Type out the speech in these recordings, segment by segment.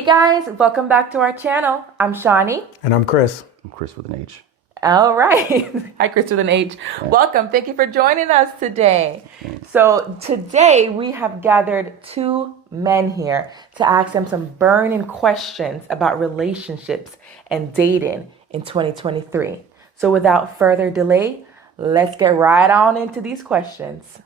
Hey guys, welcome back to our channel. I'm Shauny. And I'm Cris. I'm Cris with an H. All right. Hi, Cris with an H. Yeah. Welcome. Thank you for joining us today. So today we have gathered two men here to ask them some burning questions about relationships and dating in 2023. So without further delay, let's get right on into these questions.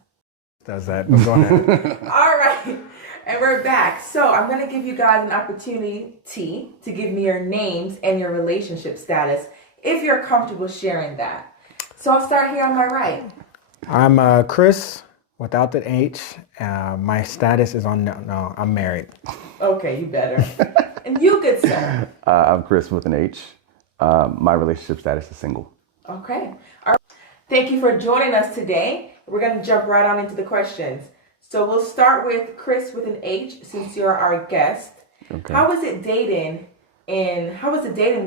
Does that? Go ahead. All right. And we're back. So I'm going to give you guys an opportunity to give me your names and your relationship status if you're comfortable sharing that. So I'll start here on my right. I'm Cris without the H. My status is on no, I'm married. Okay, you better. And you, good sir? I'm Cris with an H. My relationship status is single. Okay. All right. Thank you for joining us today. We're going to jump right on into the questions. So we'll start with Cris with an H since you're our guest. Okay. How is the dating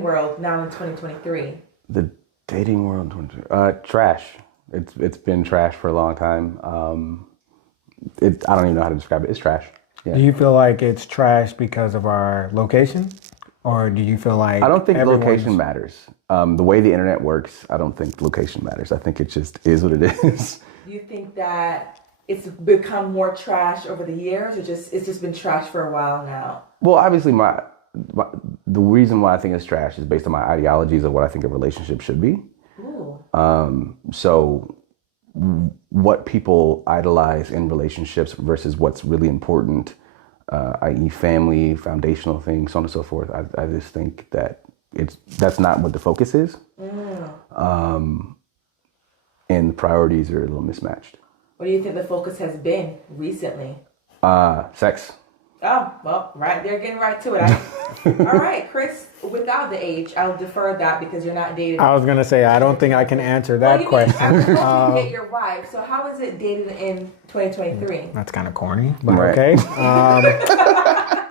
world now in 2023? The dating world, trash. It's been trash for a long time. I don't even know how to describe it. It's trash. Yeah. Do you feel like it's trash because of our location? Or do you feel like I don't think location matters. The way the internet works, I don't think location matters. I think it just is what it is. Do you think that it's become more trash over the years, or it's just been trash for a while now? Well, obviously, the reason why I think it's trash is based on my ideologies of what I think a relationship should be. Ooh. So what people idolize in relationships versus what's really important, i.e. family, foundational things, so on and so forth. I just think that that's not what the focus is. And the priorities are a little mismatched. What do you think the focus has been recently? Sex. Oh, well, right there, getting right to it. All right, Cris, without the H, I'll defer that because you're not dating. I was going to say, I don't think I can answer that question. I'm hoping you get your wife. So how is it dating in 2023? That's kind of corny, but okay.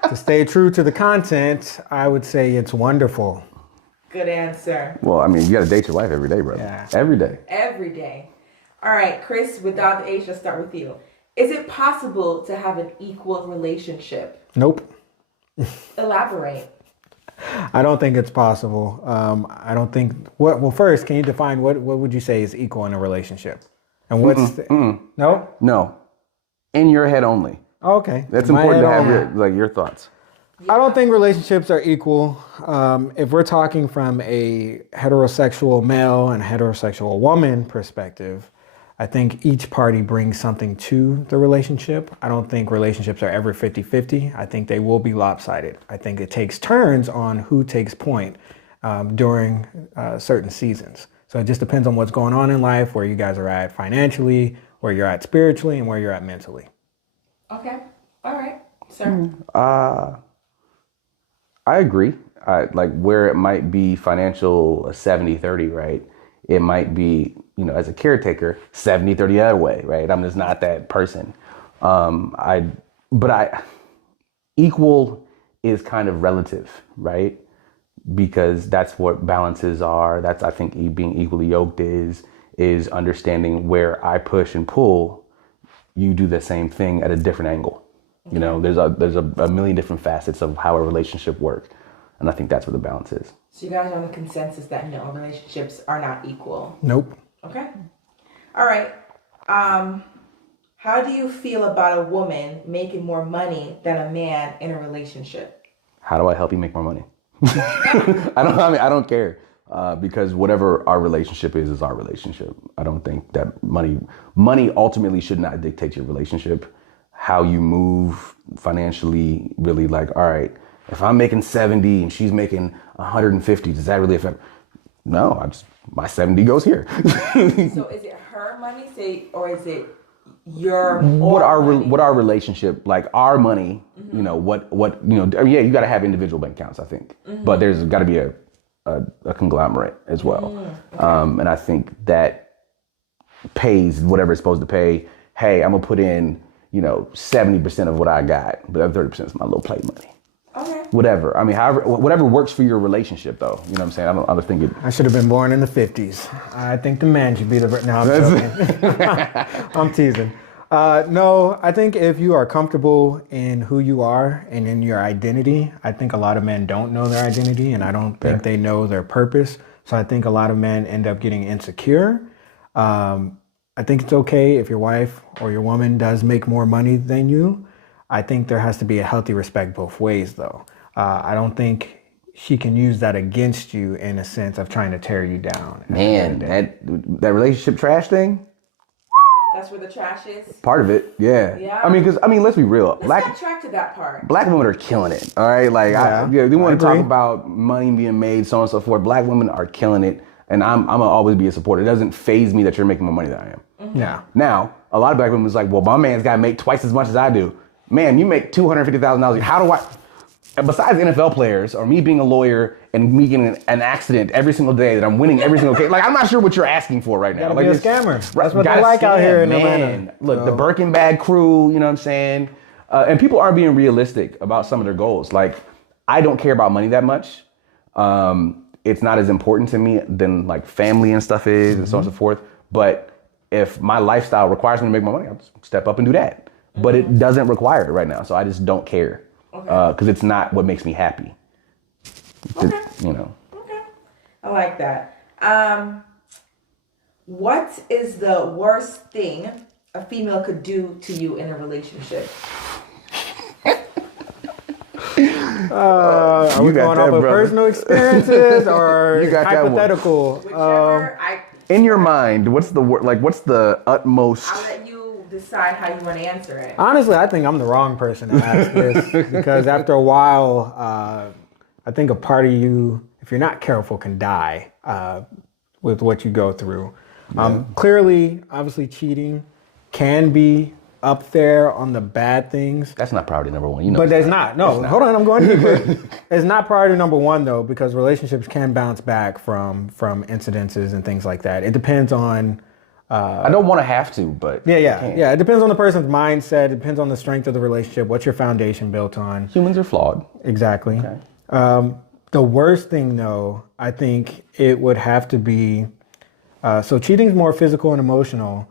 To stay true to the content, I would say it's wonderful. Good answer. Well, I mean, you got to date your wife every day, brother. Yeah. Every day. Every day. All right, Cris, without the H, let's start with you. Is it possible to have an equal relationship? Nope. Elaborate. I don't think it's possible. I don't think. Well, first, can you define what would you say is equal in a relationship? And what's no? No. In your head only. Okay. That's important to have your thoughts. Yeah. I don't think relationships are equal. If we're talking from a heterosexual male and heterosexual woman perspective, I think each party brings something to the relationship. I don't think relationships are ever 50-50. I think they will be lopsided. I think it takes turns on who takes point during certain seasons. So it just depends on what's going on in life, where you guys are at financially, where you're at spiritually, and where you're at mentally. Okay. All right. Sir? I agree. Like where it might be financial 70-30, right? It might be, as a caretaker, 70-30 the other way, right? I'm just not that person. Equal is kind of relative, right? Because that's what balances are. That's, I think, being equally yoked is understanding where I push and pull, you do the same thing at a different angle. There's a million different facets of how a relationship works. And I think that's where the balance is. So you guys are on the consensus that no, relationships are not equal? Nope. Okay. All right. How do you feel about a woman making more money than a man in a relationship? How do I help you make more money? I don't care. Because whatever our relationship is our relationship. I don't think that money ultimately should not dictate your relationship. How you move financially, really, like, all right, if I'm making 70 and she's making 150, does that really affect? No, my 70 goes here. So is it her money, or is it your what our relationship, like our money, mm-hmm. You got to have individual bank accounts, I think, mm-hmm. but there's got to be a conglomerate as well. Mm-hmm. Okay. And I think that pays whatever it's supposed to pay. Hey, I'm gonna put in 70% of what I got, but the 30% is my little play money. Okay. Whatever. I mean, whatever works for your relationship, though. You know what I'm saying? I don't think it. I should have been born in the 50s. I think the man should be the. No, I'm joking. I'm teasing. No, I think if you are comfortable in who you are and in your identity, I think a lot of men don't know their identity and I don't think they know their purpose. So I think a lot of men end up getting insecure. I think it's okay if your wife or your woman does make more money than you. I think there has to be a healthy respect both ways, though. I don't think she can use that against you in a sense of trying to tear you down. Man, that relationship trash thing. That's where the trash is. Part of it, yeah. Yeah. I mean, let's be real. Let's get track to that part. Black women are killing it. All right, like they want to talk about money being made, so on and so forth. Black women are killing it, and I'm gonna always be a supporter. It doesn't faze me that you're making more money than I am. Mm-hmm. Yeah. Now, a lot of black women is like, well, my man's got to make twice as much as I do. Man, you make $250,000. How do I? And besides NFL players or me being a lawyer and me getting an accident every single day that I'm winning every single case, like I'm not sure what you're asking for right now. Gotta like be a scammer. That's what they like out here in Atlanta. Look, the Birkin bag crew, you know what I'm saying? And people aren't being realistic about some of their goals. Like, I don't care about money that much. It's not as important to me than like family and stuff is and so on and so forth. But if my lifestyle requires me to make more money, I'll just step up and do that. But it doesn't require it right now. So I just don't care. Because it's not what makes me happy. Okay. You know. Okay. I like that. What is the worst thing a female could do to you in a relationship? Are we going off of personal experiences or You got that one. hypothetical? Whichever. In your mind, what's the utmost? I'll let you decide how you want to answer it. Honestly, I think I'm the wrong person to ask this because after a while, I think a part of you, if you're not careful, can die with what you go through. Clearly, obviously, cheating can be up there on the bad things. That's not priority number one. You know. But there's not. No, hold on. I'm going deeper. It's not priority number one, though, because relationships can bounce back from incidences and things like that. It depends on... I don't want to have to, but... Yeah. It depends on the person's mindset. It depends on the strength of the relationship. What's your foundation built on? Humans are flawed. Exactly. Okay. The worst thing, though, I think it would have to be... so cheating is more physical and emotional.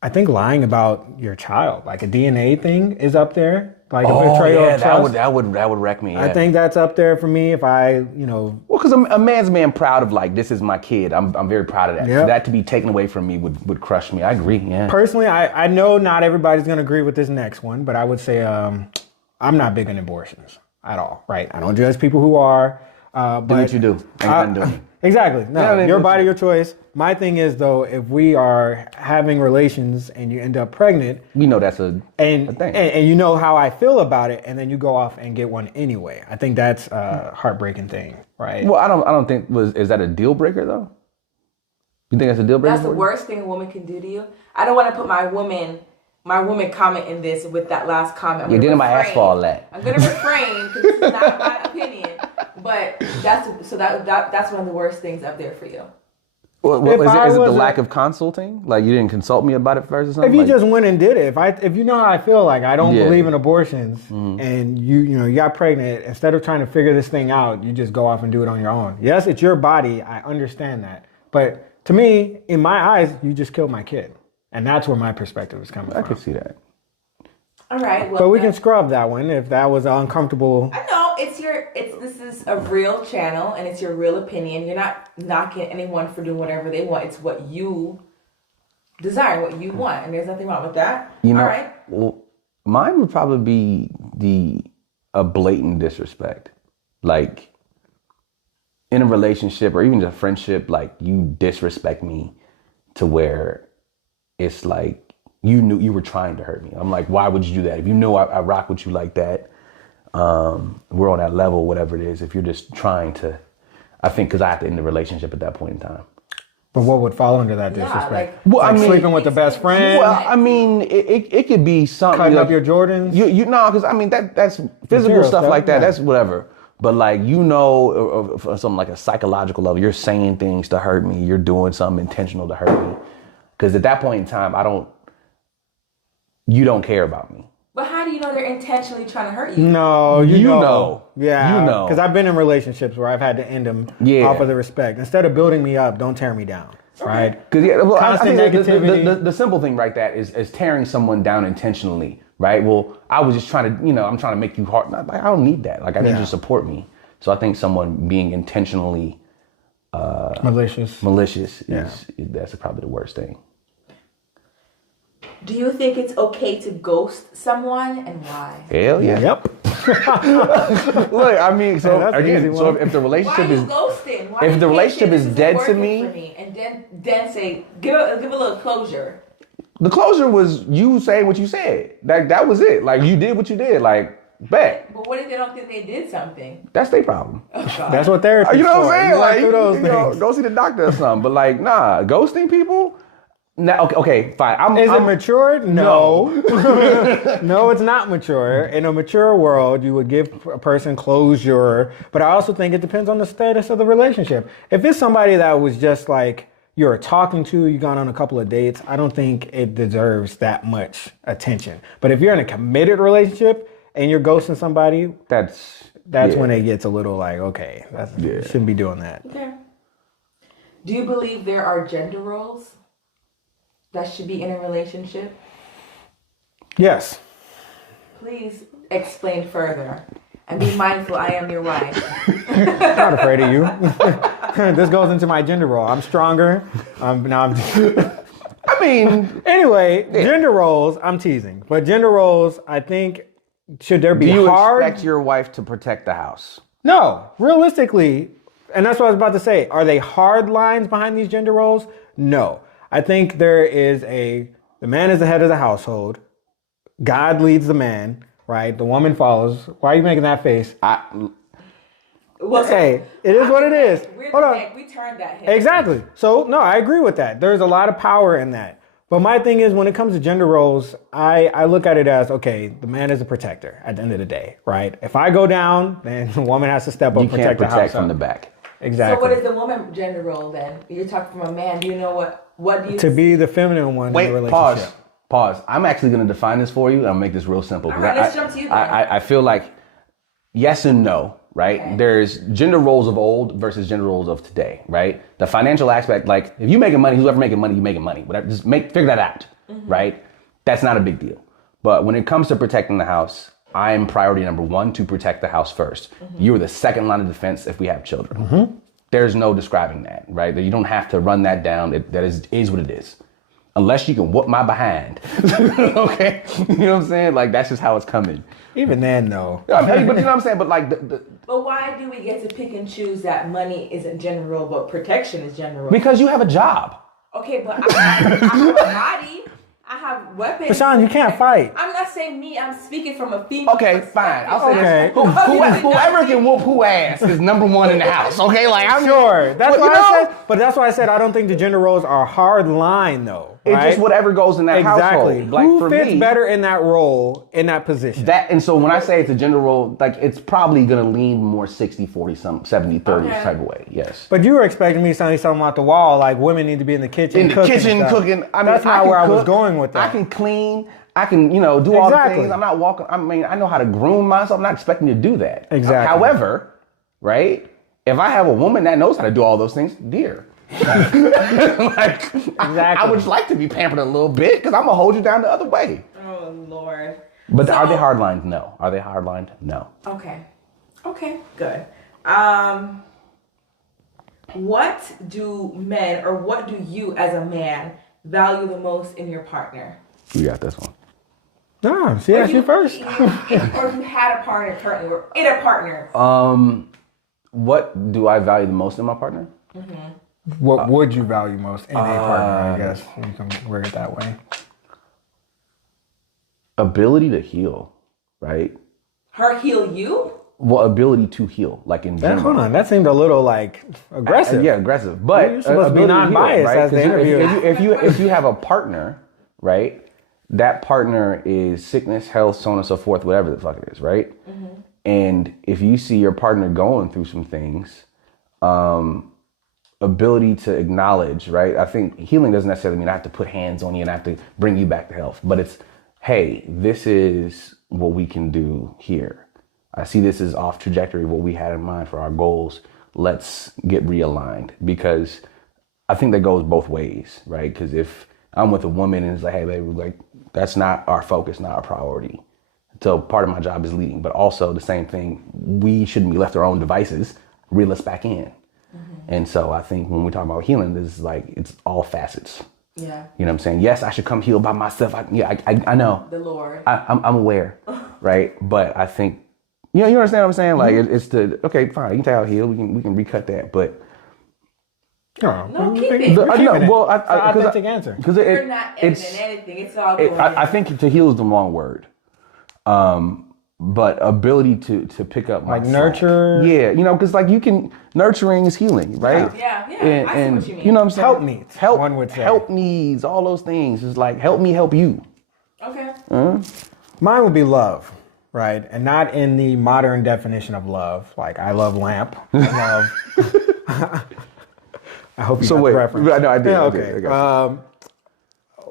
I think lying about your child, like a DNA thing, is up there. Like a betrayal of trust. that would wreck me. Yeah. I think that's up there for me if I. Well, because a man's man proud of like, this is my kid. I'm very proud of that. Yep. For that to be taken away from me would crush me. I agree. Yeah. Personally, I know not everybody's going to agree with this next one, but I would say I'm not big on abortions at all. Right? I don't judge people who are. But Do what you do. Ain't nothing doing. Exactly. No, your body, your choice. My thing is, though, if we are having relations and you end up pregnant, We know that's a thing. And you know how I feel about it, and then you go off and get one anyway. I think that's a heartbreaking thing, right? Well, I don't think is that a deal breaker though? You think that's a deal breaker? That's the worst thing a woman can do to you. I don't want to put my woman comment in this with that last comment. You're getting my ass for all that. I'm gonna refrain because this is not my opinion. But that's one of the worst things up there for you. Well, is it the lack of consulting? Like you didn't consult me about it first or something? If you like, just went and did it, if you know how I feel, like I don't believe in abortions, and you got pregnant, instead of trying to figure this thing out, you just go off and do it on your own. Yes, it's your body. I understand that, but to me, in my eyes, you just killed my kid, and that's where my perspective is coming from. I can see that. All right. Well, But we can scrub that one if that was uncomfortable. I know this is a real channel and it's your real opinion. You're not knocking anyone for doing whatever they want. It's what you desire, what you want, and there's nothing wrong with that. You know, all right. Well, mine would probably be a blatant disrespect, like in a relationship or even just a friendship. Like you disrespect me to where it's like you knew you were trying to hurt me. I'm like, why would you do that? If you know I rock with you like that, we're on that level, whatever it is. If you're just trying to, I think because I have to end the relationship at that point in time. But what would fall under that disrespect? Like sleeping with the best friend. Well, I mean, it could be something Cutting like, up your Jordans. You know, because I mean that's physical Material stuff stuff, like that. yeah. That's whatever. But like or something like a psychological level, you're saying things to hurt me. You're doing something intentional to hurt me. Because at that point in time, you don't care about me. But how do you know they're intentionally trying to hurt you? No, you know. Yeah, you know. Because I've been in relationships where I've had to end them off of the respect. Instead of building me up, don't tear me down. right? Because I Constant think negativity. the simple thing right that is tearing someone down intentionally, right? Well, I was just trying to, I'm trying to make you hard. Like, I don't need that. Like, I need you to support me. So I think someone being intentionally Malicious. is that's probably the worst thing. Do you think it's okay to ghost someone, and why? Hell yeah. Yep. Look, I mean, so that's an easy again, so one. if the Why are relationship you is ghosting? Why if you the can't relationship say is this dead to working me- for me, and then say give a little closure. the closure was you saying what you said. That was it. Like, you did what you did. Like, bet. But what if they don't think they did something? That's their problem. That's what therapy. You know what I'm saying? You Like, through those things. go see the doctor or something. But like, nah, ghosting people. Nah, okay, fine. Is it mature? No. No, it's not mature. In a mature world, you would give a person closure, but I also think it depends on the status of the relationship. If it's somebody that was just like you're talking to, you've gone on a couple of dates, I don't think it deserves that much attention. But if you're in a committed relationship and you're ghosting somebody, That's when it gets a little like, okay, you shouldn't be doing that. Okay. Do you believe there are gender roles that should be in a relationship? Yes. Please explain further. And be mindful, I am your wife. I'm not afraid of you. This goes into my gender role. I'm stronger. I mean, anyway, gender roles, I'm teasing. But gender roles, I think, should there be Do you hard? expect your wife to protect the house? No, realistically, and that's what I was about to say. Are they hard lines behind these gender roles? No. I think there is the man is the head of the household. God leads the man, right? The woman follows. Why are you making that face? Well, Hey, it is what it is. Hold on. We turned that head. Exactly. So, no, I agree with that. There's a lot of power in that. But my thing is, when it comes to gender roles, I look at it as, okay, the man is a protector at the end of the day, right? If I go down, then the woman has to step up You and can't protect the protect house from up. the back. Exactly. So what is the woman gender role then? You're talking from a man. Do you know what do you... To be the feminine one in a Wait, relationship. pause. I'm actually going to define this for you, and I'll make this real simple. All right, let's jump to you then. I feel like yes and no, right? Okay. There's gender roles of old versus gender roles of today, right? The financial aspect, like if you making money, whoever making money, you making money. Whatever, just figure that out, right? That's not a big deal. But when it comes to protecting the house, I'm priority number one to protect the house first. You're the second line of defense if we have children. There's no describing that, right? You don't have to run that down. That is what it is. Unless you can whoop my behind. Okay? You know what I'm saying? Like, that's just how it's coming. Even then, no. But you know what I'm saying? But like, But why do we get to pick and choose that money isn't general, but protection is general? because you have a job. Okay, but I have a body. I have weapons. But Sean, you can't fight. I'm not saying me. I'm speaking from a female. Okay, fine. I'll say Okay. this. Whoever can whoop who ass is number one in the house. Okay, like I'm Sure. That's Well, why you I know- said. But that's why I said I don't think the gender roles are a hard line, though. It's right? just whatever goes in that Exactly. household. Like Who for fits me, better in that role, in that position? and so when I say it's a gender role, like it's probably gonna lean more 60-40, some 70-30 Okay. type of way. Yes. But you were expecting me to say something out the wall, like women need to be in the kitchen. In the cooking and kitchen stuff. cooking. I mean, That's not can where I was cook, going with that. I can clean. I can, do all the Exactly. things. I'm not walking. I mean, I know how to groom myself. I'm not expecting you to do that. Exactly. However, right? If I have a woman that knows how to do all those things, dear. Like, I would just like to be pampered a little bit because I'm gonna hold you down the other way. Oh Lord. But are they hard lined? No. Are they hard lined? No. Okay. Okay. Good. What do men, or what do you as a man value the most in your partner? You got this one. No, she asked you first. Or if you had a partner currently, or in a partner. What do I value the most in my partner? What would you value most in a partner? I guess you can word it that way. Ability to heal, right? Her heal you? Well, ability to heal, like in general. Hold on, that seemed a little like aggressive. Yeah, aggressive. But You're supposed to be ability heal, non-biased right? as the 'Cause interviewer. if you have a partner, right? That partner is sickness, health, so on and so forth, whatever the fuck it is, right? And if you see your partner going through some things, ability to acknowledge, right? I think healing doesn't necessarily mean I have to put hands on you and I have to bring you back to health, but it's, hey, this is what we can do here. I see this is off trajectory, what we had in mind for our goals. Let's get realigned, because I think that goes both ways, right? Because if I'm with a woman and it's like, hey, baby, like that's not our focus, not our priority. So part of my job is leading, but also the same thing, we shouldn't be left to our own devices, reel us back in. And so I think when we talk about healing, this is like, it's all facets. Yeah. You know what I'm saying? Yes, I should come heal by myself. I know. The Lord. I'm aware, right? But I think, you understand what I'm saying? Like it's okay, fine, you can take out heal, we can recut that, but. No, keep it. Well, authentic answer. Because we're not editing anything. It's all going I think to heal is the wrong word. But ability to pick up like nurture. Yeah, because like you can, nurturing is healing, right? Yeah. And I see what you mean. You know what I'm saying? Help needs. One would say. Help needs, all those things. It's like, help me help you. Okay. Mine would be love, right? And not in the modern definition of love. Like I love lamp. I love. I hope you got the reference. No, I did. Yeah, I okay. did. I got you.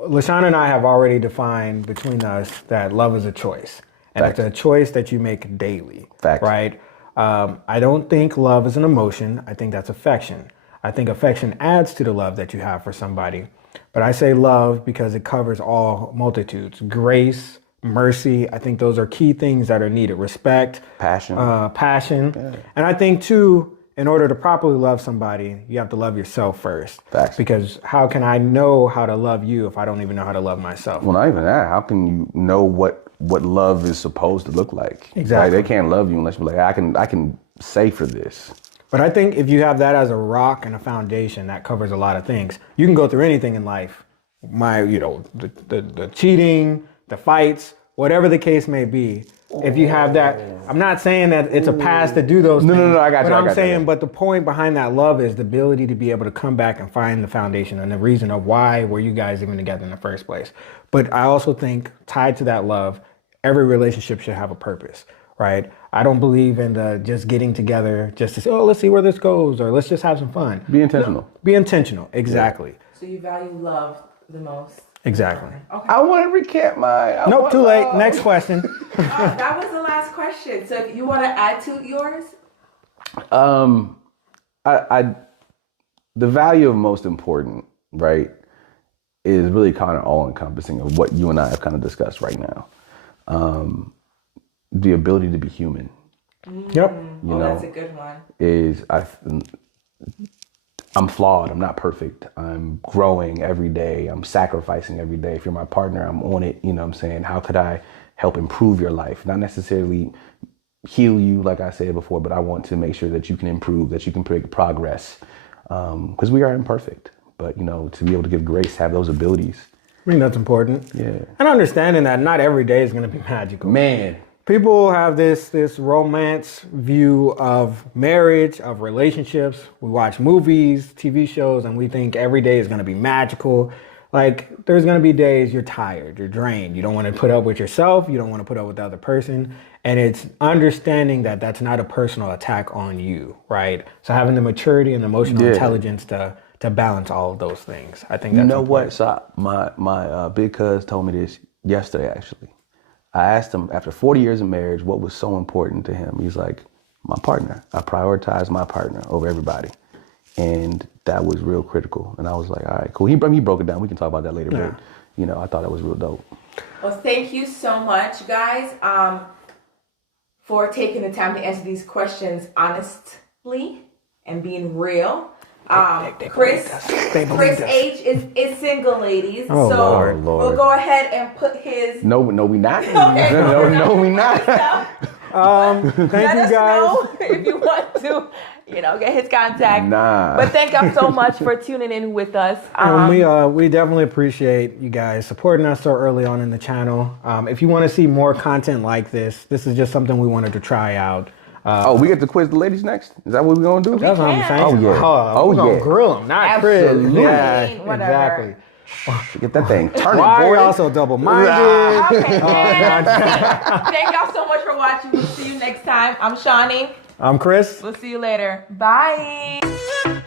LaShawn and I have already defined between us that love is a choice. And Facts. it's a choice that you make daily. Facts. Right? I don't think love is an emotion. I think that's affection. I think affection adds to the love that you have for somebody. But I say love because it covers all multitudes. Grace, mercy, I think those are key things that are needed. Respect. Passion. Passion. Yeah. And I think too, in order to properly love somebody, you have to love yourself first. Facts. Because how can I know how to love you if I don't even know how to love myself? Well, not even that. How can you know what love is supposed to look like? Exactly. Like, they can't love you unless you're like, I can say for this. But I think if you have that as a rock and a foundation, that covers a lot of things. You can go through anything in life. The cheating, the fights, whatever the case may be. If you have that, I'm not saying that it's a pass to do those things. No, I got you. But I'm saying, but the point behind that love is the ability to be able to come back and find the foundation and the reason of why were you guys even together in the first place. But I also think tied to that love, every relationship should have a purpose, right? I don't believe in the just getting together just to say, oh, let's see where this goes, or let's just have some fun. Be intentional. No, be intentional, exactly. So you value love the most. Exactly. Okay. I want to recant mine. Nope, too late. Next question. That was the last question. So if you want to add to yours? The value of most important, right, is really kind of all encompassing of what you and I have kind of discussed right now. The ability to be human. Yep. That's a good one. I'm flawed. I'm not perfect. I'm growing every day. I'm sacrificing every day. If you're my partner, I'm on it. You know what I'm saying? How could I help improve your life? Not necessarily heal you, like I said before, but I want to make sure that you can improve, that you can make progress. Because we are imperfect. But, to be able to give grace, have those abilities. I think that's important. Yeah. And understanding that not every day is going to be magical. Man. People have this romance view of marriage, of relationships. We watch movies, TV shows, and we think every day is going to be magical. Like, there's going to be days you're tired, you're drained. You don't want to put up with yourself. You don't want to put up with the other person. And it's understanding that that's not a personal attack on you, right? So having the maturity and emotional intelligence to balance all of those things. I think that's important. What? So my big cuz told me this yesterday, actually. I asked him, after 40 years of marriage, what was so important to him? He's like, my partner. I prioritize my partner over everybody. And that was real critical. And I was like, all right, cool. He broke it down. We can talk about that later. Yeah. But, I thought that was real dope. Well, thank you so much, guys, for taking the time to answer these questions honestly and being real. Cris H is single, ladies. Oh, so Lord. we'll go ahead and put his. No, we not. Okay. No, we not. Thank you Let us guys. know if you want to, get his contact. Nah. But thank y'all so much for tuning in with us. And we definitely appreciate you guys supporting us so early on in the channel. If you want to see more content like this is just something we wanted to try out. We get to quiz the ladies next? Is that what we're going to do? That's what I'm saying. Oh, yeah. We're going to grill them, not Chris. Absolutely. Yeah, Whatever. exactly. Get that thing turning, Why boy. are y'all so double-minded? Okay, thank y'all so much for watching. We'll see you next time. I'm Shauny. I'm Chris. We'll see you later. Bye.